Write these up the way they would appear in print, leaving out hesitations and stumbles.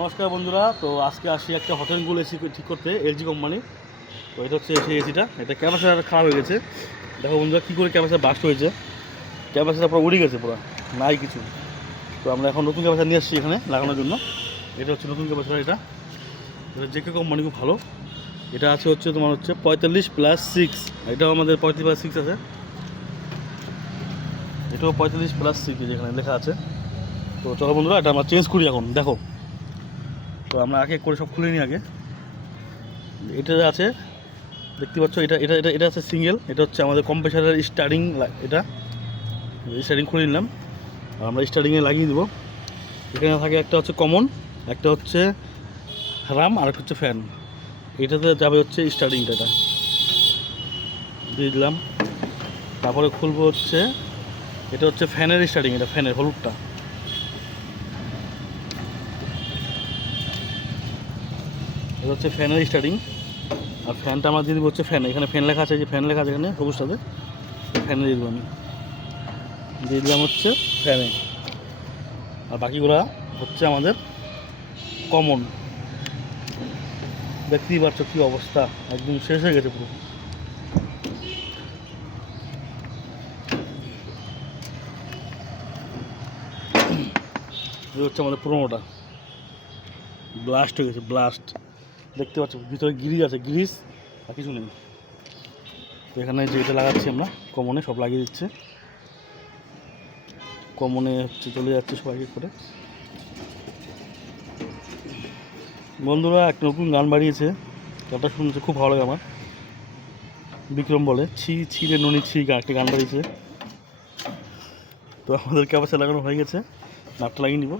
নমস্কার বন্ধুরা। তো আজকে আসি একটা হোটেল গুলো এসি ঠিক করতে, এলজি কোম্পানি। তো এটা হচ্ছে সেই এসিটা, এটা ক্যাপাসিটার খারাপ হয়ে গেছে। দেখো বন্ধুরা কী করে ক্যাপাসিটার বাস্ট হয়েছে, ক্যাপাসিটার পুরো উড়ে গেছে, পুরো নাই কিছু। তো আমরা এখন নতুন ক্যাপাসিটার নিয়ে আসছি এখানে লাগানোর জন্য। এটা হচ্ছে নতুন ক্যাপাসিটার, এটা জেকে কোম্পানি, খুব ভালো। এটা আছে হচ্ছে তোমার হচ্ছে 45+6, এটাও আমাদের 35+6 আছে, এটাও 45+6 যেখানে লেখা আছে। তো চলো বন্ধুরা, এটা আমরা চেঞ্জ করি এখন। দেখো, তো আমরা আগে করে সব খুলে নিই আগে। এটা আছে, দেখতে পাচ্ছ, এটা এটা এটা এটা আছে সিঙ্গেল। এটা হচ্ছে আমাদের কম্প্রেসারের স্টার্টিং, এটা স্টার্টিং খুলে নিলাম আর আমরা স্টার্টিংয়ে লাগিয়ে দেবো। এখানে থাকে একটা হচ্ছে কমন, একটা হচ্ছে রাম, আর একটা হচ্ছে ফ্যান। এটাতে যাবে হচ্ছে স্টার্টিংটা, এটা দিয়ে দিলাম। তারপরে খুলবো হচ্ছে, এটা হচ্ছে ফ্যানের স্টার্টিং, এটা ফ্যানের হলুদটা। এটা হচ্ছে ফ্যানের স্টার্টিং, আর ফ্যানটা আমরা দিয়ে দেবো হচ্ছে ফ্যান। এখানে ফ্যান লেখা আছে, যে ফ্যান লেখা আছে এখানে সবুজটাতে, ফ্যানে দিয়ে দেবো আমি, দিয়ে দিলাম হচ্ছে ফ্যানে। আর বাকিগুলো হচ্ছে আমাদের কমন। দেখতেই পাচ্ছ কী অবস্থা, একদম শেষ হয়ে গেছে পুরো। এই হচ্ছে আমাদের পুরোনোটা, ব্লাস্ট হয়ে গেছে, ব্লাস্ট। দেখতে পাচ্ছ ভিতরে গ্রিজ আছে, গ্রিজ আর কিছু নেই। তো এখানে যেটা লাগাচ্ছি আমরা কমনে, সব লাগিয়ে দিচ্ছে কমনে, হচ্ছে চলে যাচ্ছে সবাইকে করে। বন্ধুরা একটা নতুন গান বাড়িয়েছে, গানটা শুনছে খুব ভালো লাগে আমার। বিক্রম বলে, ছি ছি রে ননি ছি, একটা গান বাড়িয়েছে। তো আমাদের ক্যাপাসিটার লাগানো হয়ে গেছে, নাটটা লাগিয়ে নিব।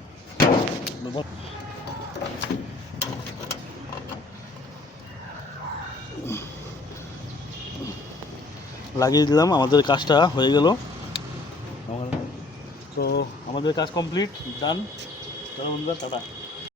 লাগিয়ে দিলাম, আমাদের কাজটা হয়ে গেল। তো আমাদের কাজ কমপ্লিট, ডান। চলো বন্ধুরা, টাটা।